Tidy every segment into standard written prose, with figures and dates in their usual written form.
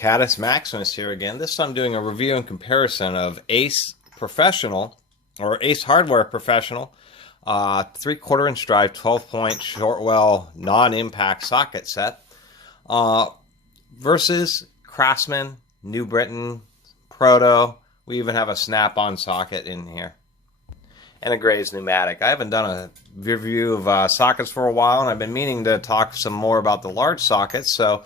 Caddis Maximus here again. This time I'm doing a review and comparison of Ace Professional, or Ace Hardware Professional, 3/4 inch drive, 12-point Shortwell non-impact socket set, versus Craftsman, New Britain, Proto. We even have a snap-on socket in here, and a Graze pneumatic. I haven't done a review of sockets for a while, and I've been meaning to talk some more about the large sockets, so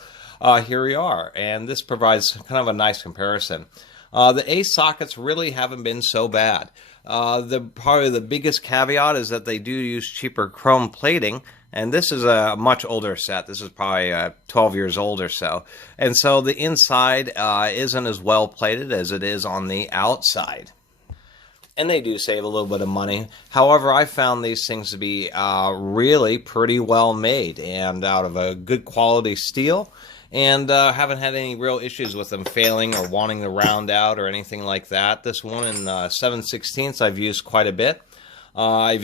here we are, and this provides kind of a nice comparison. The Ace sockets really haven't been so bad. Probably the biggest caveat is that they do use cheaper chrome plating, and this is a much older set. This is probably 12 years old or so. And so the inside isn't as well plated as it is on the outside. And they do save a little bit of money. However, I found these things to be really pretty well made and out of a good quality steel, and haven't had any real issues with them failing or wanting to round out or anything like that. This one in 7/16 I've used quite a bit. I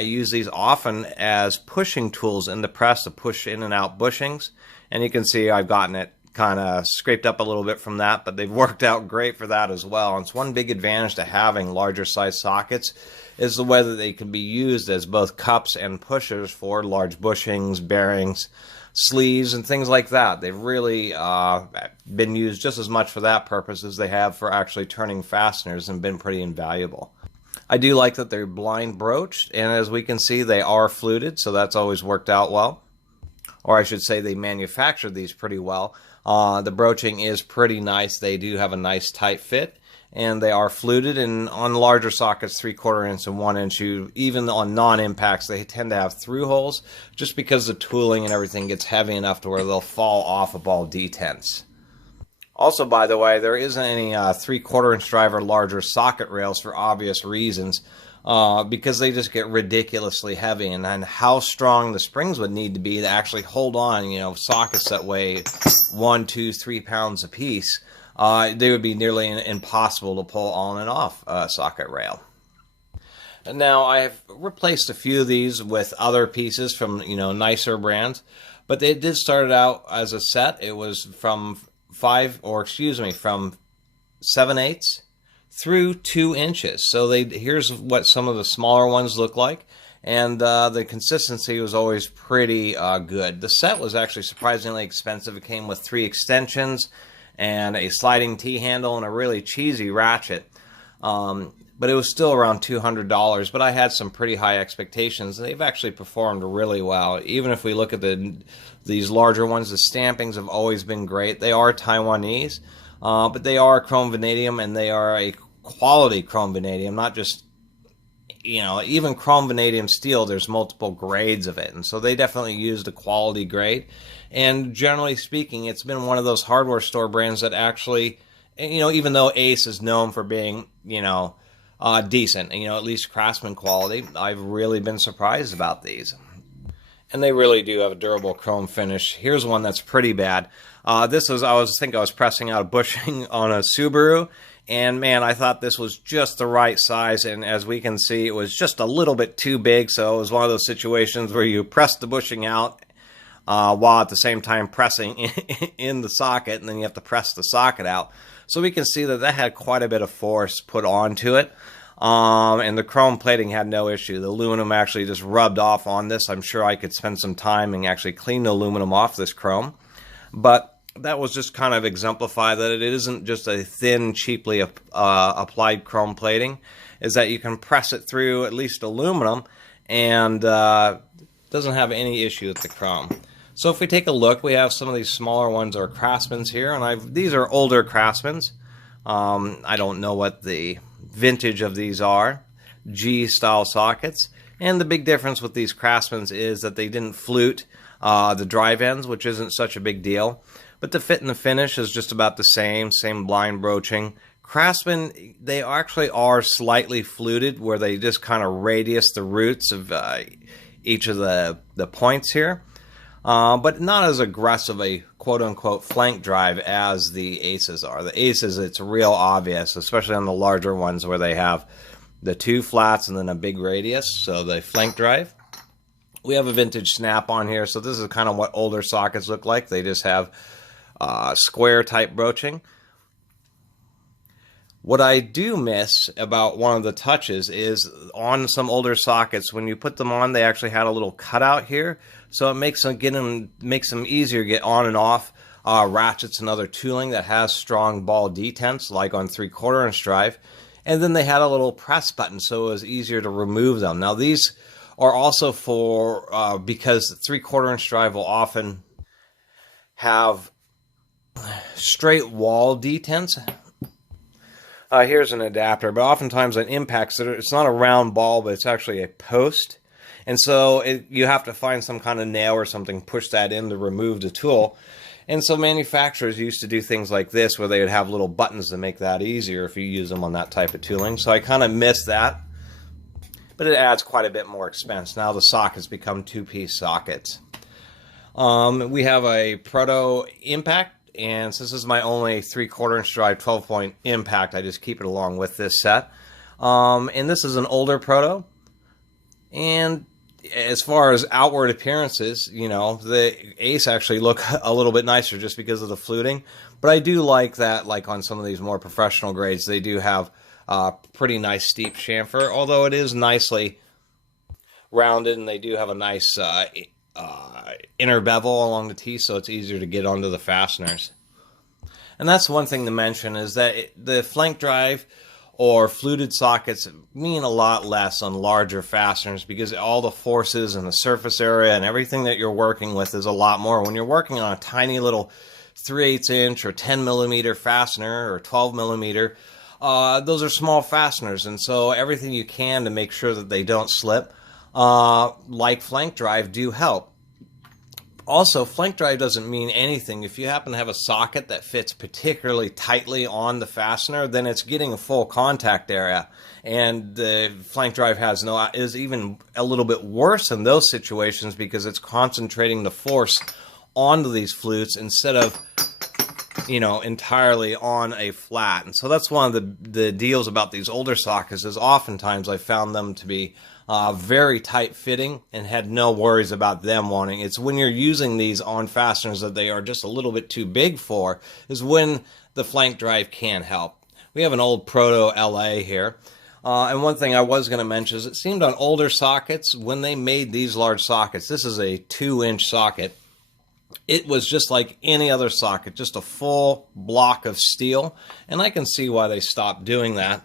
use these often as pushing tools in the press to push in and out bushings, and you can see I've gotten it kind of scraped up a little bit from that, but they've worked out great for that as well. And it's one big advantage to having larger size sockets is the way that they can be used as both cups and pushers for large bushings, bearings, sleeves, and things like that. They've really been used just as much for that purpose as they have for actually turning fasteners, and been pretty invaluable. I do like that they're blind broached, and as we can see they are fluted, so that's always worked out well. Or I should say they manufactured these pretty well. The broaching is pretty nice. They do have a nice tight fit, and they are fluted, and on larger sockets, 3/4 inch and 1 inch, even on non-impacts, they tend to have through holes just because the tooling and everything gets heavy enough to where they'll fall off of ball detents. Also, by the way, there isn't any 3/4 inch drive or larger socket rails for obvious reasons, because they just get ridiculously heavy, and how strong the springs would need to be to actually hold on, sockets that weigh 1, 2, 3 pounds a piece. They would be nearly impossible to pull on and off a socket rail. And now I've replaced a few of these with other pieces from nicer brands, but they did start out as a set. It was from 7/8 through 2 inches. So here's what some of the smaller ones look like, and the consistency was always pretty good. The set was actually surprisingly expensive. It came with 3 extensions and a sliding T-handle and a really cheesy ratchet. But it was still around $200, but I had some pretty high expectations. They've actually performed really well. Even if we look at these larger ones, the stampings have always been great. They are Taiwanese, but they are chrome vanadium, and they are a quality chrome vanadium, not just, even chrome vanadium steel, there's multiple grades of it, and so they definitely used a quality grade. And generally speaking, it's been one of those hardware store brands that actually, even though Ace is known for being, decent, at least Craftsman quality, I've really been surprised about these. And they really do have a durable chrome finish. Here's one that's pretty bad. I think I was pressing out a bushing on a Subaru, and man, I thought this was just the right size, and as we can see, it was just a little bit too big, so it was one of those situations where you press the bushing out while at the same time pressing in the socket, and then you have to press the socket out. So we can see that had quite a bit of force put onto it. And the chrome plating had no issue. The aluminum actually just rubbed off on this. I'm sure I could spend some time and actually clean the aluminum off this chrome. But that was just kind of exemplify that it isn't just a thin, cheaply applied chrome plating, is that you can press it through at least aluminum and doesn't have any issue with the chrome. So if we take a look, we have some of these smaller ones are Craftsmans here, and these are older Craftsmans. I don't know what the vintage of these are, G-style sockets. And the big difference with these Craftsmans is that they didn't flute the drive ends, which isn't such a big deal. But the fit and the finish is just about the same blind broaching. Craftsman, they actually are slightly fluted, where they just kind of radius the roots of each of the points here. But not as aggressive a quote-unquote flank drive as the Aces are. The Aces, it's real obvious, especially on the larger ones where they have the 2 flats and then a big radius, so the flank drive. We have a vintage snap on here, so this is kind of what older sockets look like. They just have square type broaching. What I do miss about one of the touches is on some older sockets, when you put them on, they actually had a little cutout here, so it makes them easier to get on and off ratchets and other tooling that has strong ball detents, like on 3/4 inch drive. And then they had a little press button, so it was easier to remove them. Now these are also for because the 3/4 inch drive will often have straight wall detents. Here's an adapter, but oftentimes on impacts, it's not a round ball, but it's actually a post. And so you have to find some kind of nail or something, push that in to remove the tool. And so manufacturers used to do things like this, where they would have little buttons to make that easier if you use them on that type of tooling. So I kind of miss that, but it adds quite a bit more expense. Now the sockets become 2-piece sockets. We have a Proto Impact. And since this is my only 3/4 inch drive 12-point impact, I just keep it along with this set. And this is an older Proto. And as far as outward appearances, you know, the Ace actually look a little bit nicer just because of the fluting. But I do like that, like on some of these more professional grades, they do have pretty nice steep chamfer, although it is nicely rounded, and they do have a nice inner bevel along the teeth, so it's easier to get onto the fasteners. And that's one thing to mention, is that the flank drive or fluted sockets mean a lot less on larger fasteners, because all the forces and the surface area and everything that you're working with is a lot more. When you're working on a tiny little 3/8 inch or 10 millimeter fastener or 12 millimeter, those are small fasteners, and so everything you can to make sure that they don't slip, like flank drive, do help. Also, flank drive doesn't mean anything. If you happen to have a socket that fits particularly tightly on the fastener, then it's getting a full contact area. And the flank drive is even a little bit worse in those situations, because it's concentrating the force onto these flutes instead of, you know, entirely on a flat. And so that's one of the deals about these older sockets, is oftentimes I found them to be very tight fitting and had no worries about them wanting. It's when you're using these on fasteners that they are just a little bit too big for, is when the flank drive can help. We have an old Proto LA here. And one thing I was going to mention is it seemed on older sockets, when they made these large sockets, this is a 2-inch socket, it was just like any other socket, just a full block of steel. And I can see why they stopped doing that,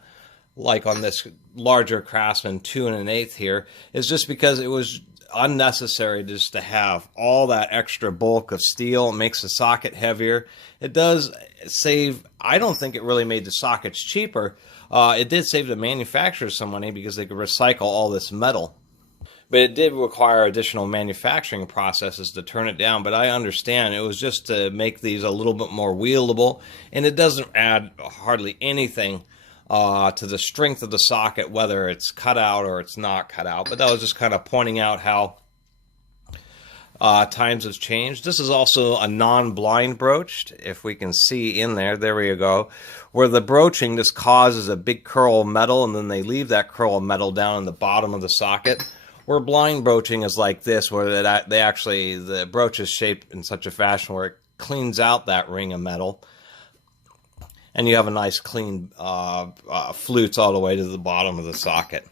like on this larger Craftsman 2 1/8 here, is just because it was unnecessary just to have all that extra bulk of steel. It makes the socket heavier. It does save, I don't think it really made the sockets cheaper. It did save the manufacturers some money because they could recycle all this metal. But it did require additional manufacturing processes to turn it down. But I understand it was just to make these a little bit more wieldable, and it doesn't add hardly anything to the strength of the socket, whether it's cut out or it's not cut out. But that was just kind of pointing out how times have changed. This is also a non-blind broached, if we can see in there. There we go. Where the broaching just causes a big curl of metal, and then they leave that curl of metal down in the bottom of the socket. Where blind broaching is like this, where the broach is shaped in such a fashion where it cleans out that ring of metal, and you have a nice clean flutes all the way to the bottom of the socket.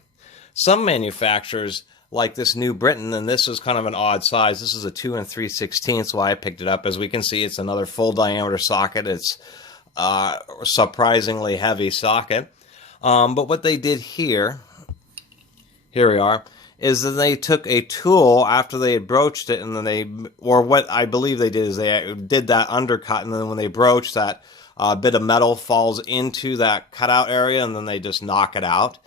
Some manufacturers, like this New Britain, and this is kind of an odd size. This is a 2 3/16, why I picked it up. As we can see, it's another full diameter socket. It's a surprisingly heavy socket. But what they did here we are, is that they took a tool after they had broached it, and then what I believe they did is they did that undercut, and then when they broached, that bit of metal falls into that cutout area, and then they just knock it out.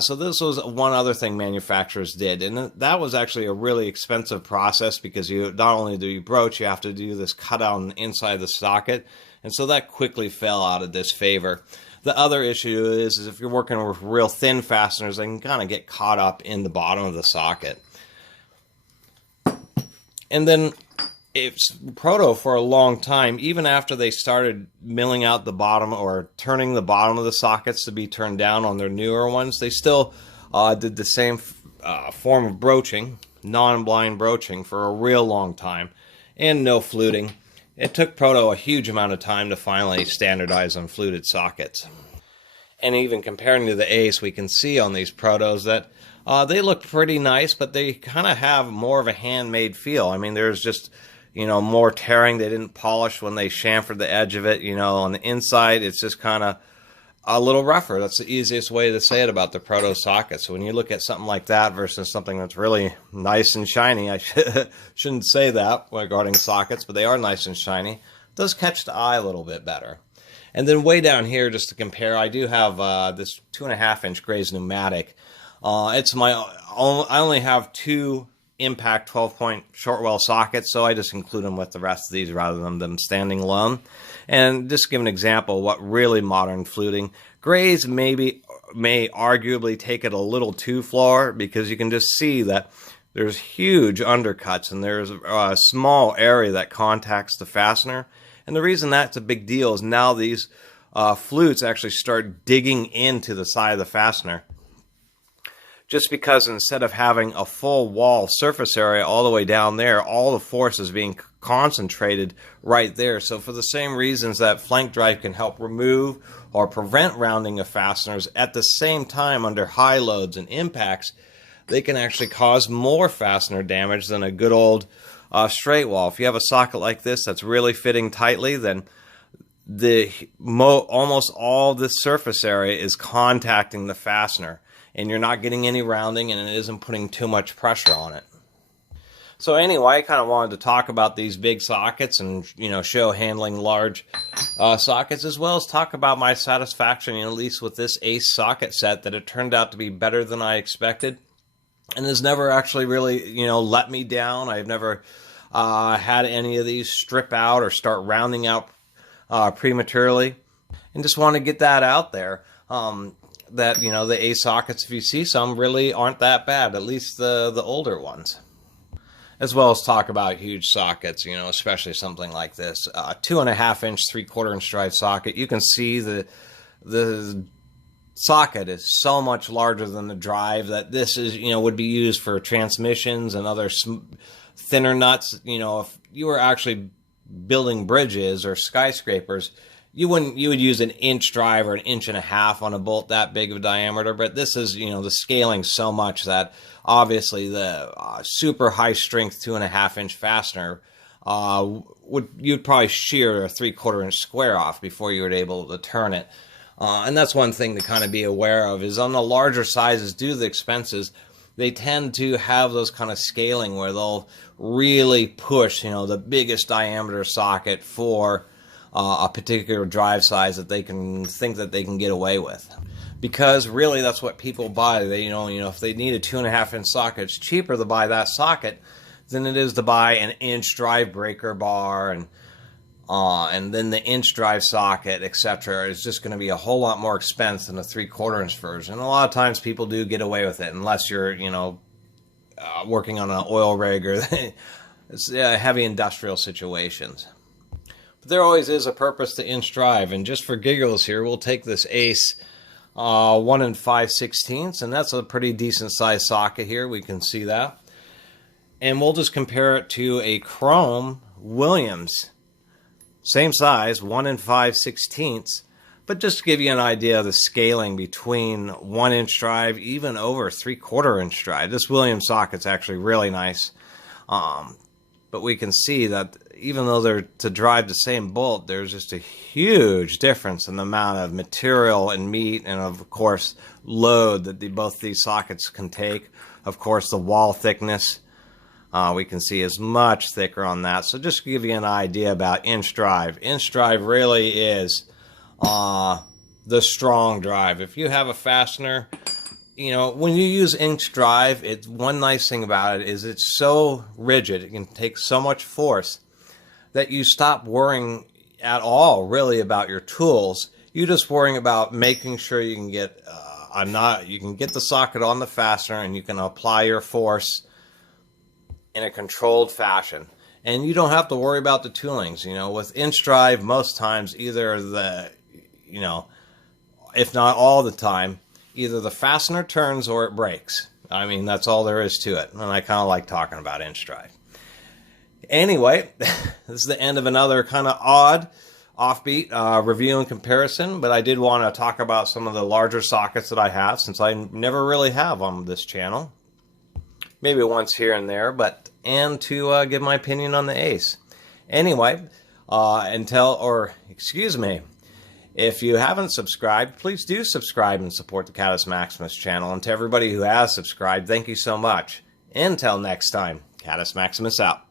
So this was one other thing manufacturers did, and that was actually a really expensive process, because you not only do you broach, you have to do this cutout on the inside of the socket, and so that quickly fell out of disfavor. The other issue is if you're working with real thin fasteners, they can kind of get caught up in the bottom of the socket. And then Proto, for a long time, even after they started milling out the bottom or turning the bottom of the sockets to be turned down on their newer ones, they still did the same form of broaching, non-blind broaching, for a real long time, and no fluting. It took Proto a huge amount of time to finally standardize on fluted sockets. And even comparing to the Ace, we can see on these Protos that they look pretty nice, but they kind of have more of a handmade feel. I mean, there's just, more tearing. They didn't polish when they chamfered the edge of it. On the inside, it's just kind of a little rougher. That's the easiest way to say it about the Proto socket. So when you look at something like that versus something that's really nice and shiny, I shouldn't say that regarding sockets, but they are nice and shiny. It does catch the eye a little bit better. And then way down here, just to compare, I do have this 2.5-inch Graze pneumatic. I only have 2 impact 12-point shortwell sockets, so I just include them with the rest of these rather than them standing alone. And just to give an example of what really modern fluting, Graze may arguably take it a little too far, because you can just see that there's huge undercuts and there's a small area that contacts the fastener. And the reason that's a big deal is now these flutes actually start digging into the side of the fastener. Just because instead of having a full wall surface area all the way down there, all the force is being concentrated right there. So for the same reasons that flank drive can help remove or prevent rounding of fasteners, at the same time under high loads and impacts, they can actually cause more fastener damage than a good old straight wall. If you have a socket like this that's really fitting tightly, then almost all the surface area is contacting the fastener, and you're not getting any rounding, and it isn't putting too much pressure on it. So anyway, I kind of wanted to talk about these big sockets and show handling large sockets, as well as talk about my satisfaction, at least with this Ace socket set, that it turned out to be better than I expected, and has never actually really let me down. I've never had any of these strip out or start rounding out prematurely, and just want to get that out there. That the Ace sockets, if you see some, really aren't that bad, at least the older ones. As well as talk about huge sockets, especially something like this, 2.5-inch 3/4-inch drive socket. You can see the socket is so much larger than the drive that this is would be used for transmissions and other thinner nuts. If you were actually building bridges or skyscrapers, you would use an inch drive or an 1.5 inches on a bolt that big of a diameter. But this is the scaling so much that obviously the super high strength 2.5-inch fastener you'd probably shear a 3/4-inch square off before you were able to turn it. And that's one thing to kind of be aware of, is on the larger sizes, due to the expenses, they tend to have those kind of scaling where they'll really push the biggest diameter socket for a particular drive size that they can think that they can get away with, because really that's what people buy. They if they need a 2.5-inch socket, it's cheaper to buy that socket than it is to buy an inch drive breaker bar and then the inch drive socket, etc. is just going to be a whole lot more expensive than a 3/4-inch version. And a lot of times people do get away with it, unless you're working on an oil rig or it's heavy industrial situations. There always is a purpose to inch drive, and just for giggles here, we'll take this Ace 1 5/16, and that's a pretty decent size socket here. We can see that, and we'll just compare it to a Chrome Williams, same size, 1 5/16, but just to give you an idea of the scaling between 1-inch drive, even over 3/4-inch drive. This Williams socket's actually really nice. But we can see that even though they're to drive the same bolt, there's just a huge difference in the amount of material and meat and, of course, load that both these sockets can take. Of course, the wall thickness we can see is much thicker on that. So just to give you an idea about inch drive really is the strong drive. If you have a fastener, when you use inch drive, one nice thing about it is it's so rigid, it can take so much force that you stop worrying at all really about your tools. You're just worrying about making sure you can get you can get the socket on the fastener, and you can apply your force in a controlled fashion. And you don't have to worry about the toolings. With inch drive, most times either if not all the time, either the fastener turns or it breaks. I mean, that's all there is to it. And I kind of like talking about inch drive. Anyway, this is the end of another kind of odd, offbeat review and comparison, but I did want to talk about some of the larger sockets that I have, since I never really have on this channel. Maybe once here and there, and to give my opinion on the Ace. Anyway, if you haven't subscribed, please do subscribe and support the Catus Maximus channel. And to everybody who has subscribed, thank you so much. Until next time, Catus Maximus out.